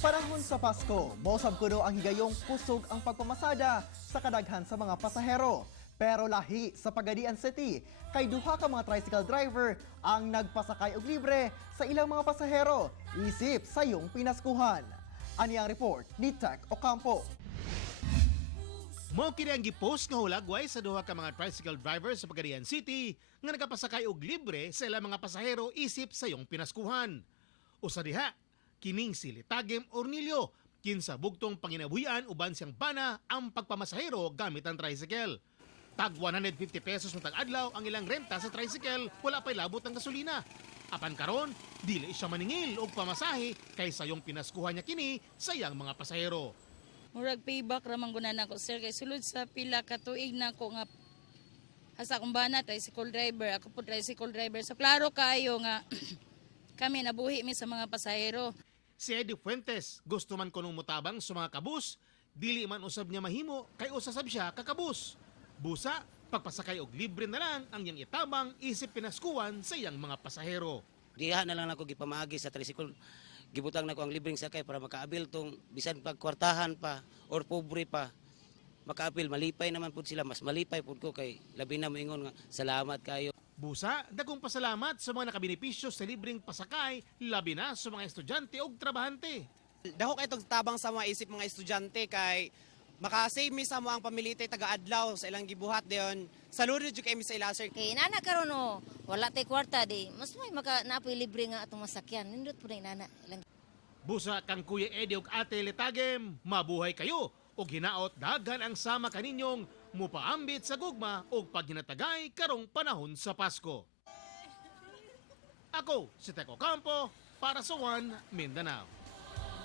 Panahon sa Pasko, mosab kuno ang higayong kusog ang pagpamasada sa kadaghan sa mga pasahero. Pero lahi sa Pagadian City, kay duha ka mga tricycle driver ang nagpasakay og libre sa ilang mga pasahero isip sa iyong pinaskuhan. Ani ang report ni Tech Ocampo. Mao kini ang gipost nga hulagway sa duha ka mga tricycle driver sa Pagadian City nga nagapasakay og libre sa ilang mga pasahero isip sa iyong pinaskuhan. Usa diha kining si Litagem Ornilio, kinsa bugtong panginabuhian uban siyang bana ang pagpamasahero gamit ang tricycle. Tag 150 pesos matag adlaw ang ilang renta sa tricycle, wala pa'y labot ang gasolina. Apan karon, dili siya maningil og pamasahe kaysa yung pinaskuhan niya kini sa iyang mga pasahero. Murag payback ramang guna nako sir kay sulod sa pila ka tuig na ko nga asa akong bana tricycle driver, ako po tricycle driver. So klaro kayo nga kami nabuhi mi sa mga pasahero. Si Eddie Fuentes, gusto man kunong mutabang sa mga kabus, dili man usab niya mahimo kay usasab siya kakabus. Busa, pagpasakay og libre na lang ang iyang itabang isip pinaskuhan sa iyang mga pasahero. Diha na lang ako gipamaagi sa tricycle. Gibutang na ko ang libreng sakay para makaabil tong bisan pagkwartahan pa or pobre pa. Makaabil, malipay naman po sila. Mas malipay po ko kay labi na moingon nga salamat kayo. Busa, dagong pasalamat sa mga nakabenepisyo sa libreng pasakay, labi na sa mga estudyante o trabahante. Dako kay itong tabang sa mga isip mga estudyante kay makasave mi sa mo ang pamilitay taga-adlaw sa ilang gibuhat diyon. Salud jud kay mi sa ila sir. Kay nana karon no, wala tay kwarta di. Mas may maka napoy libre nga atong masakyan. Nindot po na nana. Busa kang Kuya Eddie ug Ate Litagem, mabuhay kayo o hinaot daghan ang sama kaninyong mupaambit sa gugma o paghinatagay karong panahon sa Pasko. Ako si Tech Ocampo para sa One Mindanao.